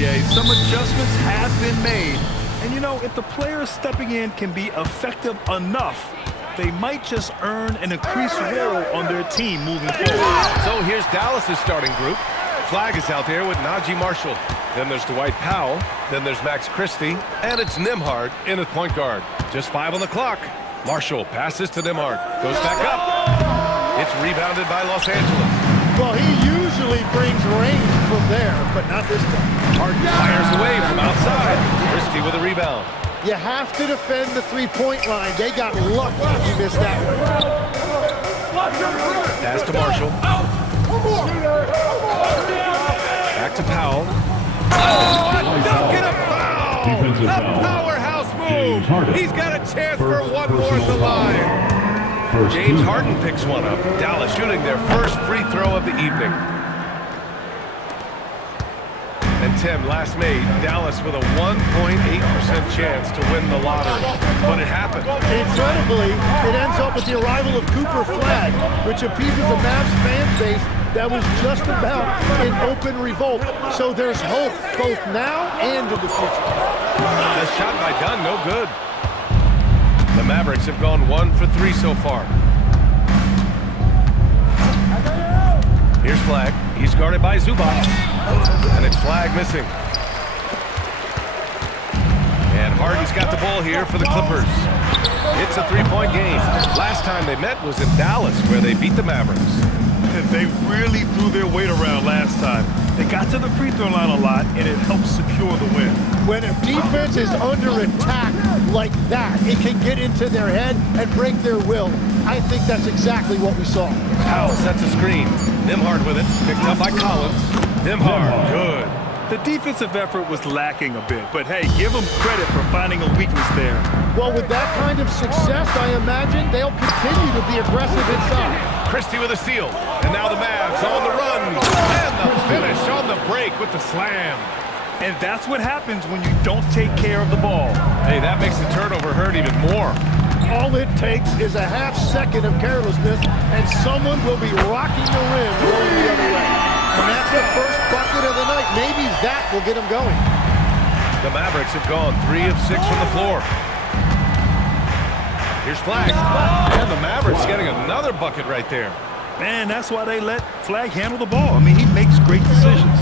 BA. Some adjustments have been made. And you know, if the players stepping in can be effective enough, they might just earn an increased role on their team moving forward. So here's Dallas's starting group. Flag is out there with Najee Marshall. Then there's Dwight Powell. Then there's Max Christie. And it's Nembhard in at point guard. Just 5 on the clock. Marshall passes to Nembhard. Goes back up. It's rebounded by Los Angeles. Well, he usually brings range from there, but not this time. Harden fires away from outside. Christie with a rebound. You have to defend the three-point line. They got lucky he missed that one. Pass to Marshall. Back to Powell. Oh, a dunk and a foul! A powerhouse move! He's got a chance for one more at the line. James Harden picks one up. Dallas shooting their first free throw of the evening. And Tim, last made, Dallas with a 1.8% chance to win the lottery. But it happened. Incredibly, it ends up with the arrival of Cooper Flag, which appeases the Mavs fan base that was just about in open revolt. So there's hope both now and in the future. The shot by Dunn, no good. The Mavericks have gone 1 for 3 so far. Here's Flag. He's guarded by Zubac. And it's Flag missing. And Harden's got the ball here for the Clippers. It's a three-point game. Last time they met was in Dallas, where they beat the Mavericks. And they really threw their weight around last time. They got to the free throw line a lot, and it helped secure the win. When a defense is under attack like that, it can get into their head and break their will. I think that's exactly what we saw. Powell sets a screen. Nembhard with it, picked up by Collins. Nembhard, good. The defensive effort was lacking a bit, but hey, give them credit for finding a weakness there. Well, with that kind of success, I imagine they'll continue to be aggressive inside. Christie with a steal. And now the Mavs on the run. And the finish on the break with the slam. And that's what happens when you don't take care of the ball. Hey, that makes the turnover hurt even more. All it takes is a half second of carelessness, and someone will be rocking the rim going the other way. And that's the first bucket of the night. Maybe that will get them going. The Mavericks have gone 3 of 6 from the floor. Here's Flag. And the Mavericks getting another bucket right there. Man, that's why they let Flag handle the ball. I mean, he makes great decisions.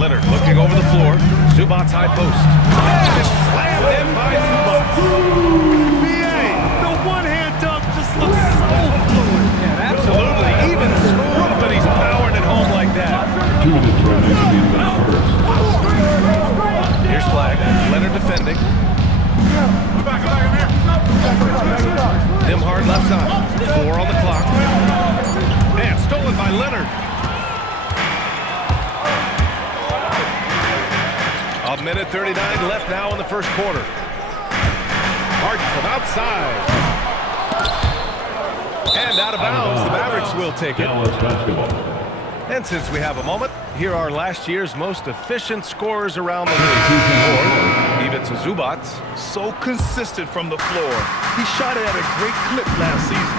Leonard looking over the floor. Zubac's high post. And it's slammed in by Zubac. BA, the one-hand dunk just looks so fluid. Yeah, absolutely. Even smooth, but he's powering it home like that. Here's Flag. Leonard defending. Nembhard left side. 4 on the clock. Man, stolen by Leonard. A minute 39 left now in the first quarter. Harden from outside. And out of bounds, the Mavericks will take it. And since we have a moment, here are last year's most efficient scorers around the league. Even to Zubac. So consistent from the floor. He shot it at a great clip last season.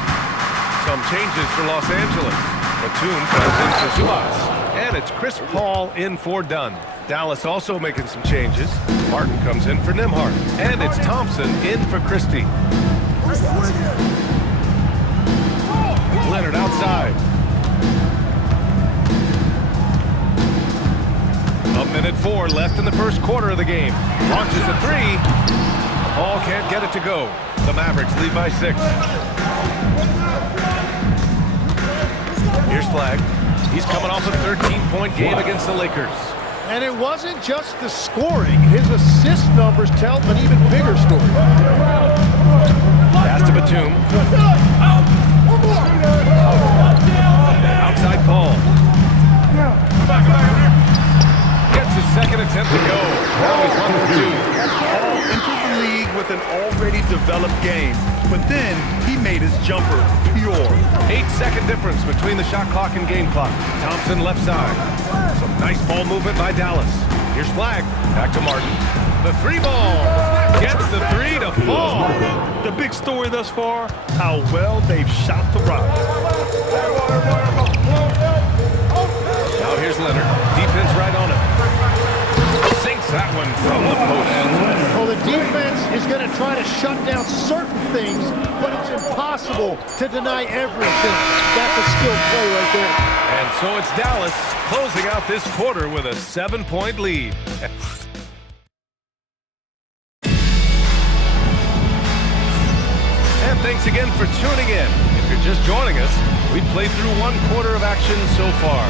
Some changes for Los Angeles. Batum comes in for Zubac. And it's Chris Paul in for Dunn. Dallas also making some changes. Martin comes in for Nembhard. And it's Thompson in for Christie. Leonard outside. A minute 4 left in the first quarter of the game. Launches a 3. Paul can't get it to go. The Mavericks lead by 6. Here's Flag. He's coming off a 13-point game against the Lakers. And it wasn't just the scoring. His assist numbers tell an even bigger story. Pass to Batum. Outside Paul. Gets his second attempt to go. Now he's 1 for 2. Paul entered the league with an already developed game, but then he made his jumper pure. 8-second difference between the shot clock and game clock. Thompson left side. Some nice ball movement by Dallas. Here's Flag. Back to Martin. The 3 ball. Gets the 3 to fall. The big story thus far, how well they've shot the rock. going to try to shut down certain things, but it's impossible to deny everything. That's a skilled play right there. And so it's Dallas closing out this quarter with a 7-point lead. And thanks again for tuning in. If you're just joining us, we played through one quarter of action so far.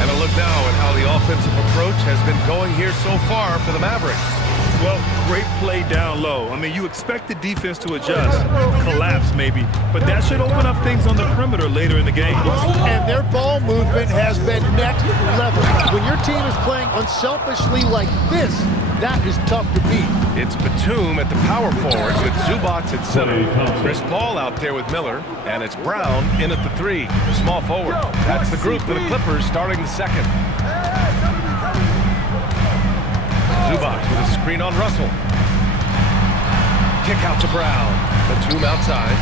And a look now at how the offensive approach has been going here so far for the Mavericks. Well, great play down low. I mean, you expect the defense to adjust, collapse maybe, but that should open up things on the perimeter later in the game. And their ball movement has been next level. When your team is playing unselfishly like this, that is tough to beat. It's Batum at the power forward with Zubac at center. Chris Paul out there with Miller, and it's Brown in at the 3, small forward. That's the group for the Clippers starting the second. Zubac with a screen on Russell. Kick out to Brown. Batum outside.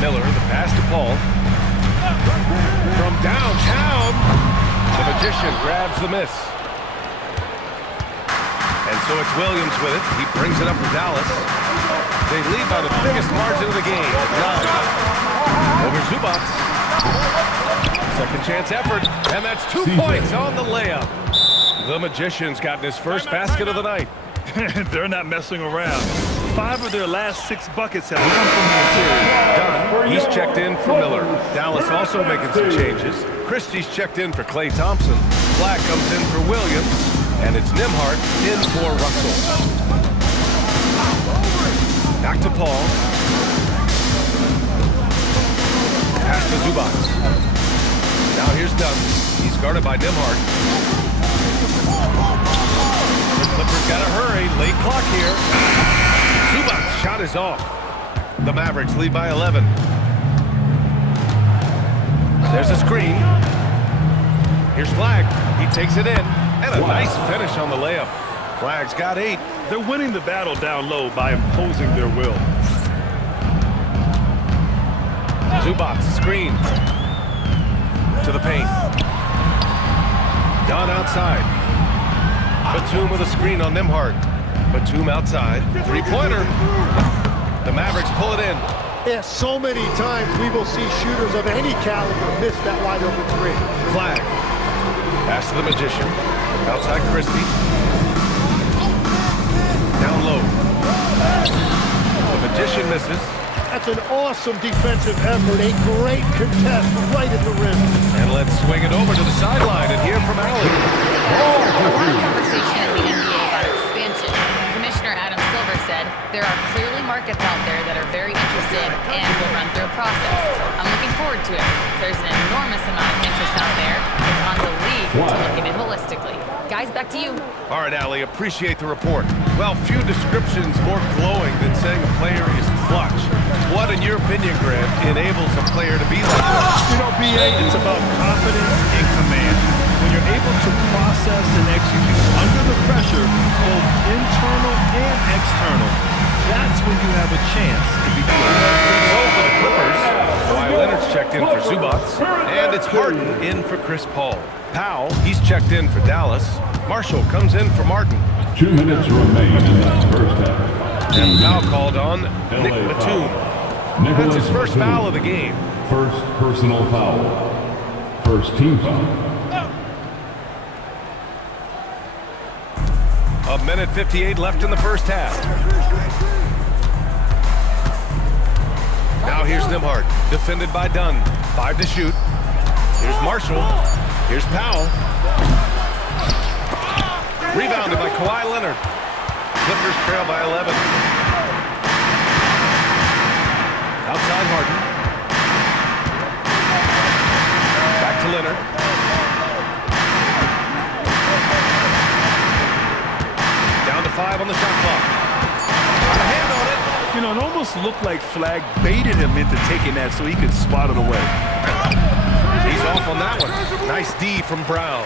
Miller, the pass to Paul. From downtown, the Magician grabs the miss. And so it's Williams with it. He brings it up for Dallas. They lead by the biggest margin of the game. Over Zubac. Second chance effort. And that's 2 points on the layup. The Magician's gotten his first basket of the night. They're not messing around. 5 of their last 6 buckets have come from the interior. Dunn, he's checked in for Miller. Dallas also making some changes. Christie's checked in for Klay Thompson. Flack comes in for Williams. And it's Nembhard in for Russell. Back to Paul. Pass to Zubac. Now here's Dunn. He's guarded by Nembhard. The Clippers gotta hurry. Late clock here. Zubac's shot is off. The Mavericks lead by 11. There's a screen. Here's Flag. He takes it in. And a nice finish on the layup. Flag's got 8. They're winning the battle down low by imposing their will. Zubac screen. To the paint. Dunn outside. Batum with a screen on Nembhard. Batum outside. 3-pointer. The Mavericks pull it in. Yeah, so many times we will see shooters of any caliber miss that wide open 3. Flag. Pass to the Magician. Outside Christie. Down low. The Magician misses. That's an awesome defensive effort. A great contest right at the rim. And let's swing it over to the sideline and hear from Allen. A lot of conversation in the NBA about expansion. Commissioner Adam Silver said there are clearly markets out there that are very interested and will run through a process. I'm looking forward to it. There's an enormous amount of interest out there. It's on the league to look at it holistically. Guys, back to you. All right, Allie, appreciate the report. Well, few descriptions more glowing than saying a player is clutch. What, in your opinion, Grant, enables a player to be like that? You know, BA, it's about confidence and command. When you're able to process and execute under the pressure, both internal and external, that's when you have a chance to be good. So for the Clippers, Kawhi Leonard's checked in for Zubac, and it's Harden in for Chris Paul. Powell, he's checked in for Dallas. Marshall comes in for Martin. 2 minutes remain in the first half. And foul called on Nick Batum. That's his first foul of the game. First personal foul. First team foul. A minute 58 left in the first half. Now here's Nembhard, defended by Dunn. 5 to shoot. Here's Marshall. Here's Powell. Rebounded by Kawhi Leonard. Clippers trail by 11. Outside Harden. Back to Leonard. Down to 5 on the shot clock. Got a hand on it. You know, it almost looked like Flag baited him into taking that so he could spot it away. He's off on that one. Nice D from Brown.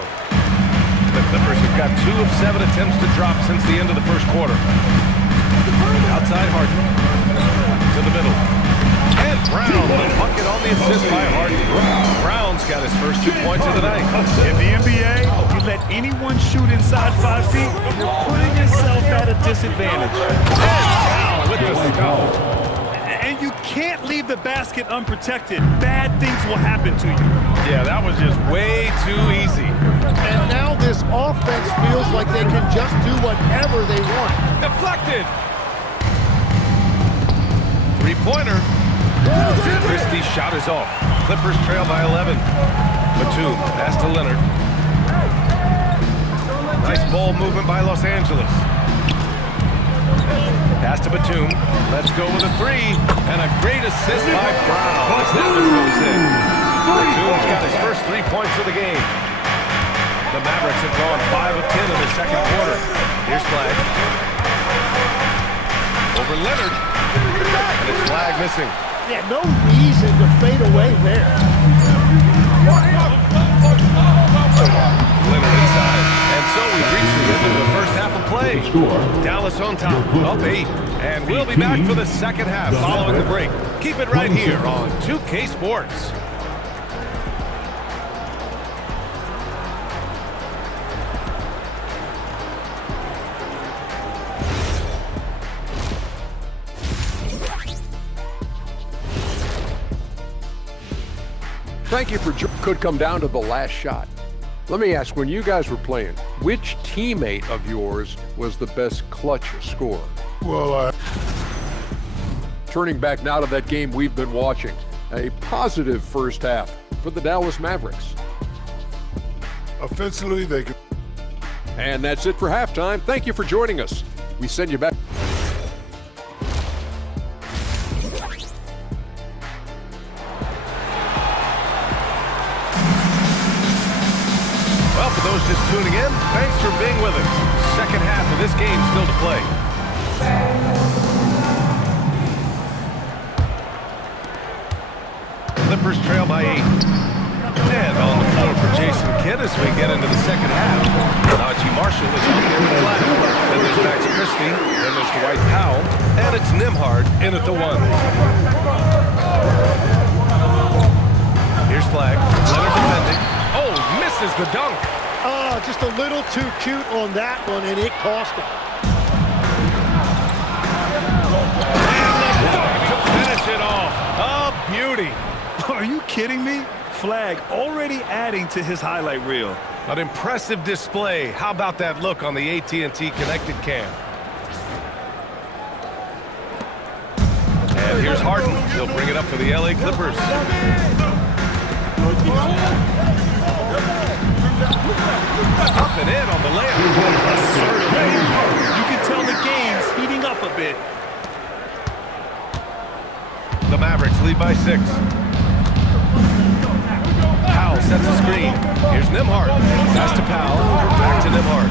The Clippers have got 2 of 7 attempts to drop since the end of the first quarter. Outside Harden. To the middle. And Brown with a bucket on the assist by Harden. Brown's got his first 2 points of the night. In the NBA, you let anyone shoot inside 5 feet, you're putting yourself at a disadvantage. Wow, with the stuff. And you can't leave the basket unprotected. Bad things will happen to you. Yeah, that was just way too easy. And now this offense feels like they can just do whatever they want. Deflected. Three-pointer. Christie's shot is off. Clippers trail by 11. Batum, pass to Leonard. Nice ball movement by Los Angeles. Pass to Batum. Let's go with a three. And a great assist by Brown as that one goes in. Batum's got his first 3 points of the game. The Mavericks have gone 5 of 10 in the second quarter. Here's Flag. Over Leonard. And it's Flag missing. Yeah, no reason to fade away there. Leonard inside. And so we've reached the end of the first half of play. Dallas on top, up 8. And we'll be back for the second half following the break. Keep it right here on 2K Sports. Thank you for could come down to the last shot. Let me ask, when you guys were playing, which teammate of yours was the best clutch scorer? Well, Turning back now to that game we've been watching, a positive first half for the Dallas Mavericks. offensively, they could. And that's it for halftime. Thank you for joining us. We send you back. Well, for those just tuning in, thanks for being with us. Second half of this game still to play. Clippers trail by 8. And on the floor for Jason Kidd as we get into the second half. Najee Marshall is out there with flag. Then there's Max Christie. Then there's Dwight Powell. And it's Nembhard in at the 1. Here's flag. Leonard defending. Oh, misses the dunk. Oh, just a little too cute on that one, and it cost him. And the dunk to finish it off. A beauty. Are you kidding me? Flag already adding to his highlight reel. An impressive display. How about that look on the AT&T connected cam? And here's Harden. He'll bring it up for the LA Clippers. Up and in on the layup. You can tell the game's heating up a bit. The Mavericks lead by 6. Powell sets a screen. Here's Nembhard. Pass to Powell. Back to Nembhard.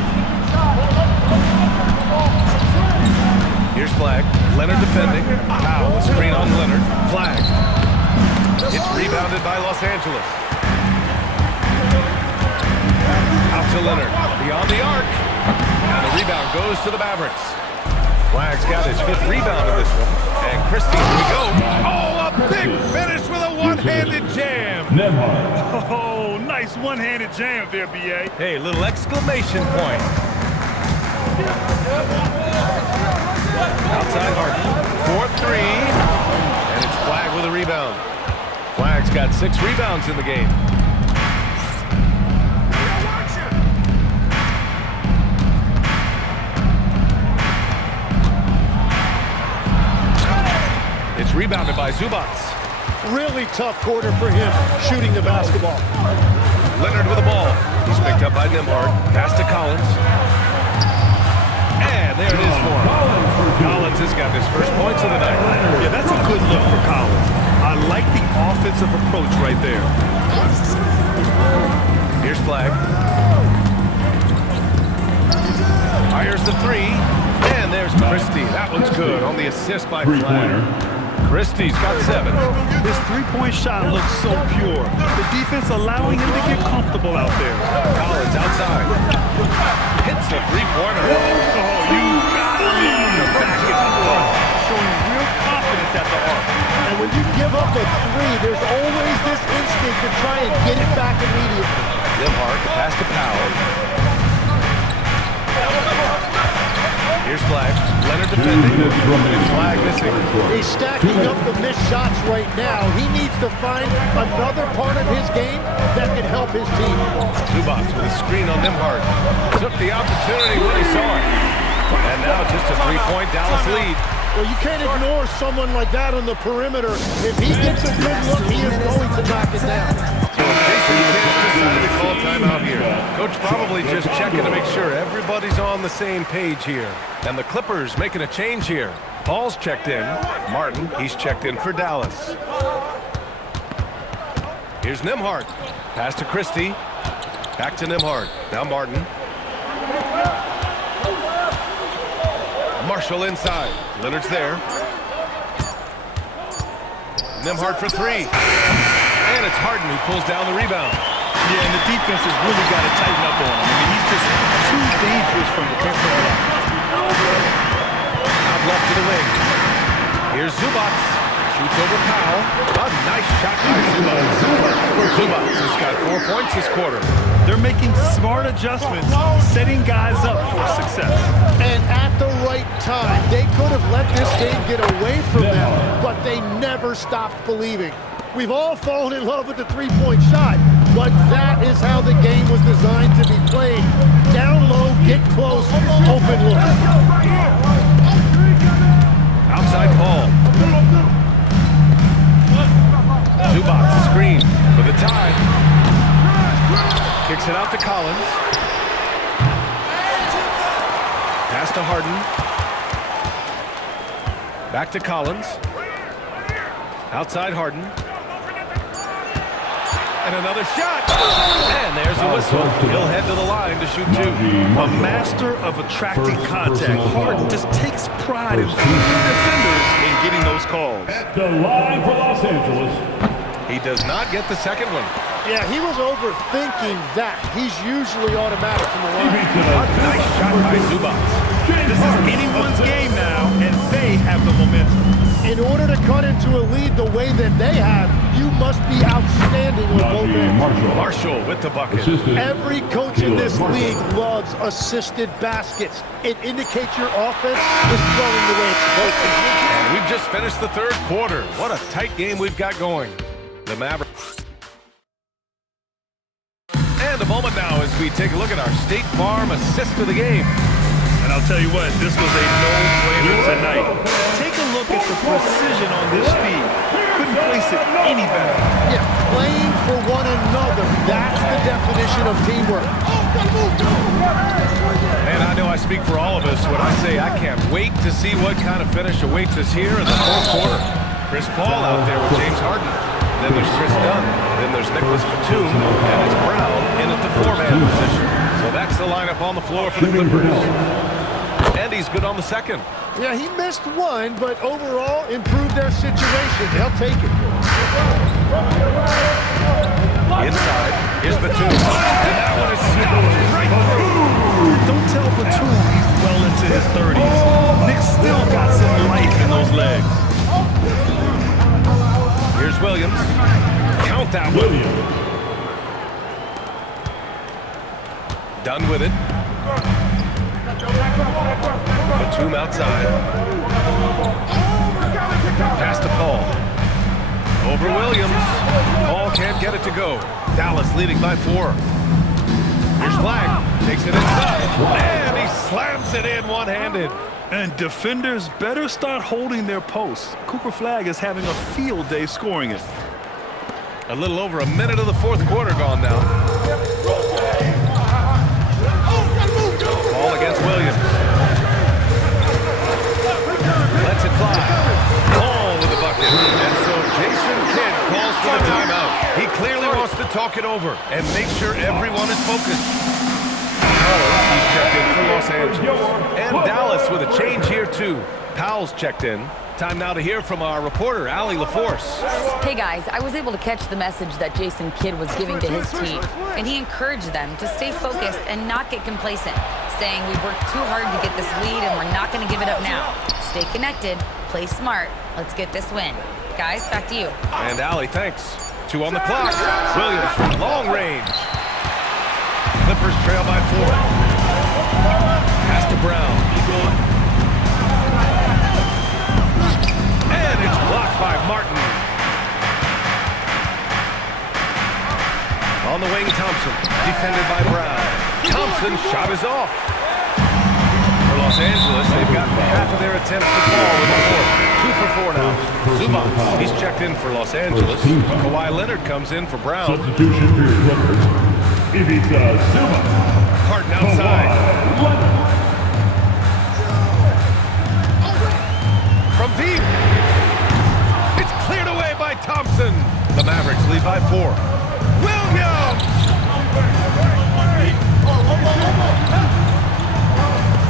Here's flag. Leonard defending. Powell, a screen on Leonard. Flag. It's rebounded by Los Angeles. Out to Leonard. Beyond the arc. And the rebound goes to the Mavericks. Flag's got his 5th rebound in this one. And Christie, here we go. Oh, a big finish with a one-handed jam. Oh, nice one-handed jam there, B.A. Hey, little exclamation point. Outside Harden. 4-3. And it's Flag with a rebound. Flag's got 6 rebounds in the game. It's rebounded by Zubac. Really tough quarter for him shooting the basketball. Leonard with the ball. He's picked up by Nembhard. Pass to Collins. And there it is for him. Collins has got his first points of the night. Yeah, that's a good look for Collins. I like the offensive approach right there. Here's Flag. Fires the 3. And there's Christie. That one's good on the assist by Flag. Christie's got 7. His three-point shot looks so pure. The defense allowing him to get comfortable out there. Collins outside. Hits a three-pointer. Oh, you gotta love the back and forth. Showing real confidence at the arc. And when you give up a 3, there's always this instinct to try and get it back immediately. Nimhard, the pass to Powell. Here's Flag. Leonard defending. And Flag missing. He's stacking up the missed shots right now. He needs to find another part of his game that can help his team. Zubac with a screen on Nimhard. Took the opportunity when he saw it. And now just a three-point Dallas lead. Well, you can't ignore someone like that on the perimeter. If he gets a good look, he is going to knock it down. So Jason Kidd decided to call timeout here. Coach probably just checking to make sure everybody's on the same page here. And the Clippers making a change here. Paul's checked in. Martin, he's checked in for Dallas. Here's Nimhard. Pass to Christie. Back to Nimhard. Now Martin. Marshall inside. Leonard's there. Nimhard for three. And it's Harden who pulls down the rebound. Yeah, and the defense has really got to tighten up on him. I mean, he's just too dangerous from the front line. Out left to the wing. Here's Zubac. Shoots over Powell. A nice shot by Zubac. Zubac has got 4 points this quarter. They're making smart adjustments, setting guys up for success. And at the right time, they could have let this game get away from them, but they never stopped believing. We've all fallen in love with the three-point shot, but that is how the game was designed to be played. Down low, get close, open look. Outside Paul. Zubac, the screen for the tie. Kicks it out to Collins. Pass to Harden. Back to Collins. Outside Harden. And another shot. And there's a whistle. He'll head to the line to shoot two. A master of attracting contact. Harden just takes pride in fielding defenders and getting those calls. The line for Los Angeles. He does not get the second one. Yeah, he was overthinking that. He's usually automatic from the line. A nice shot by Zubac. This is anyone's game now, and they have the momentum. In order to cut into a lead the way that they have, you must be outstanding with both ends. Marshall with the bucket. Every coach in this league loves assisted baskets. It indicates your offense is flowing the way it's supposed to. And we've just finished the third quarter. What a tight game we've got going. The Mavericks. And a moment now as we take a look at our State Farm assist of the game. And I'll tell you what, this was a no-brainer tonight. Take a look at the precision on this feed. Couldn't place it any better. Yeah, playing for one another. That's the definition of teamwork. And I know I speak for all of us when I say I can't wait to see what kind of finish awaits us here in the fourth quarter. Chris Paul out there with James Harden. Then there's Chris Dunn. Then there's Nicholas Batum. And it's Brown in at the four-man position. So that's the lineup on the floor for the Clippers. And he's good on the second. Yeah, he missed one, but overall improved their situation. They'll take it. Inside, here's Batum. And that one is stopped right through. Don't tell Batum he's well into his 30s. Nick still got some life in those legs. Here's Williams. Count that one. Done with it. Batum outside. Pass to Paul. Over Williams. Paul can't get it to go. Dallas leading by 4. Here's Flag. Takes it inside. And he slams it in one-handed. And defenders better start holding their posts. Cooper Flag is having a field day scoring it. A little over a minute of the fourth quarter gone now. Ball against Williams. Lets it fly. Paul with the bucket. And so Jason Kidd calls for the timeout. He clearly wants to talk it over and make sure everyone is focused. He's checked in for Los Angeles. And Dallas with a change here too. Powell's checked in. Time now to hear from our reporter, Allie LaForce. Hey guys, I was able to catch the message that Jason Kidd was giving to his team, and he encouraged them to stay focused and not get complacent, saying we've worked too hard to get this lead and we're not going to give it up now. Stay connected, play smart, let's get this win. Guys, back to you. And Allie, thanks. 2 on the clock. Williams from long range. Clippers trail by 4. Pass to Brown. And it's blocked by Martin. On the wing, Thompson, defended by Brown. Thompson's shot is off. For Los Angeles, they've got half of their attempts to fall in the fourth. 2 for 4 now. Zubac, he's checked in for Los Angeles. Kawhi Leonard comes in for Brown. Substitution for your Clippers. Ivica Zubac. Harden outside. From deep. It's cleared away by Thompson. The Mavericks lead by 4. Williams!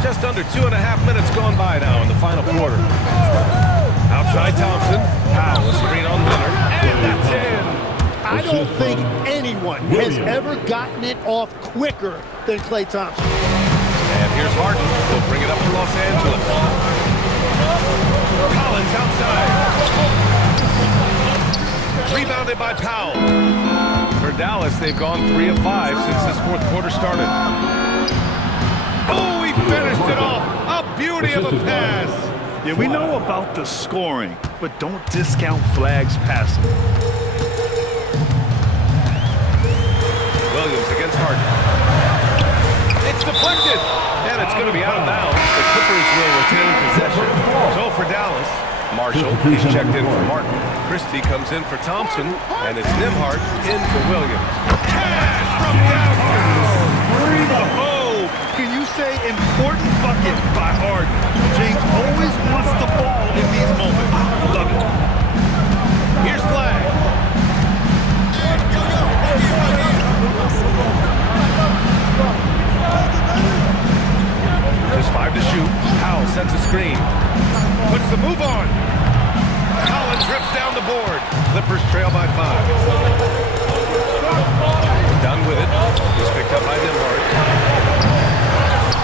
Just under 2.5 minutes gone by now in the final quarter. Outside Thompson. Powell, a screen on Leonard. And that's in. I don't think anyone has ever gotten it off quicker than Klay Thompson. And here's Harden. He'll bring it up for Los Angeles. Collins outside. Rebounded by Powell. For Dallas, they've gone 3 of 5 since this fourth quarter started. Oh, he finished it off. A beauty of a pass. Yeah, we know about the scoring, but don't discount Flag's passing. Williams against Harden. It's deflected, and it's going to be out of bounds. The Clippers will retain possession. So for Dallas, Marshall, he's checked in for Martin. Christie comes in for Thompson, and it's Nembhard in for Williams. Cash from downtown. Oh, can you say important bucket by Harden? James always wants the ball in these moments. Love it. Here's Flag. Just 5 to shoot. Powell sets a screen. Puts the move on. Collins rips down the board. Clippers trail by 5. Done with it. He's picked up by Nembhard.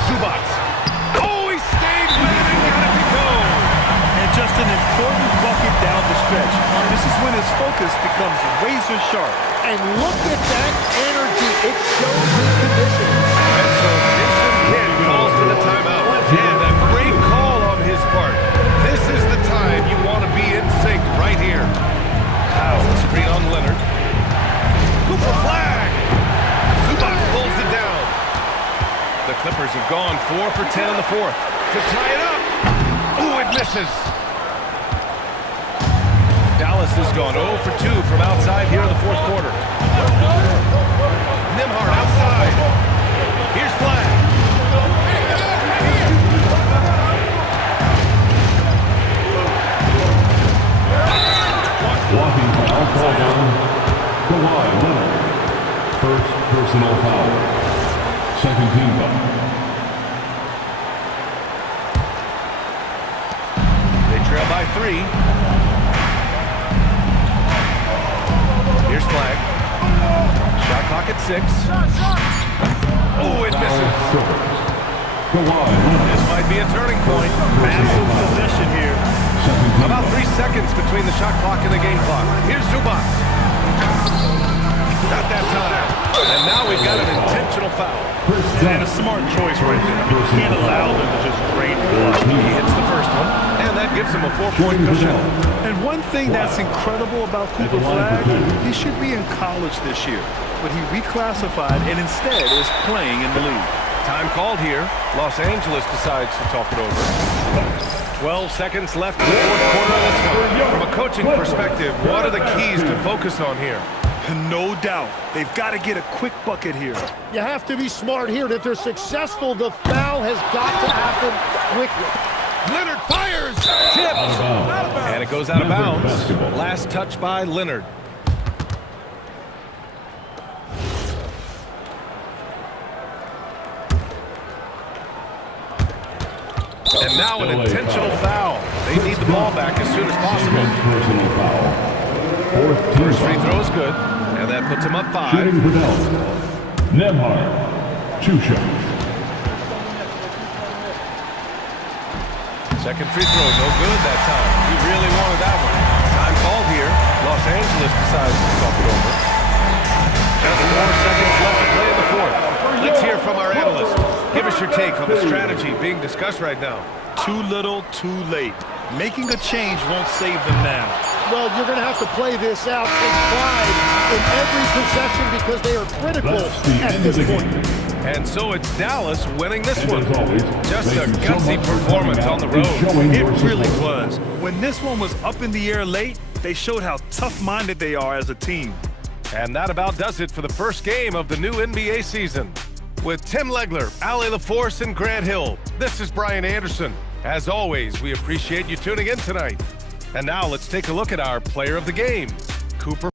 Zubac. Oh, he stayed with it and got it to go. And just an important bucket down the stretch. This is when his focus becomes razor sharp. And look at that energy. It shows his condition. And so Jason Kidd calls for the timeout. And a great call on his part. This is the time you want to be in sync right here. Powell, screen on Leonard. Cooper Flag. Zubac pulls it down. The Clippers have gone 4 for 10 in the fourth. To tie it up. Ooh, it misses. Dallas has gone 0 for 2 from outside here in the fourth quarter. Nembhard outside. Here's Flag. Blocking foul called on Kawhi Leonard. First personal foul. Second team foul. They trail by 3. Here's Flag. Shot clock at 6. Oh, it misses. This might be a turning point. Massive possession here. About 3 seconds between the shot clock and the game clock. Here's Zubac. Not that time. And now we've got an intentional foul. And a smart choice right there. You can't allow them to just drain the clock. He hits the first one, and that gives him a 4-point cushion. And one thing that's incredible about Cooper Flag, he should be in college this year, but he reclassified and instead is playing in the league. Time called here. Los Angeles decides to talk it over. 12 seconds left in the fourth quarter of this one. From a coaching perspective, what are the keys to focus on here? No doubt. They've got to get a quick bucket here. You have to be smart here. If they're successful, the foul has got to happen quickly. Leonard fires! Tipped! And it goes out of bounds. Last touch by Leonard. And now an intentional foul. They need the ball back as soon as possible. Personal foul. First free throw is good, and that puts him up 5. Shooting for Dallas. Nembhard. 2 shots. Second free throw, no good that time. He really wanted that one. Time called here. Los Angeles decides to talk it over. Just 4 seconds left to play in the fourth. Let's us your take on the strategy being discussed right now. Too little, too late. Making a change won't save them now. Well, you're going to have to play this out, take pride in every possession because they are critical That's the at end this of the point. game. And so it's Dallas winning this And one. as always, Just a thank you so gutsy much for performance coming on the out and road. showing It your really support. was. When this one was up in the air late, they showed how tough-minded they are as a team. And that about does it for the first game of the new NBA season. With Tim Legler, Ali LaForce, and Grant Hill, this is Brian Anderson. As always, we appreciate you tuning in tonight. And now let's take a look at our player of the game, Cooper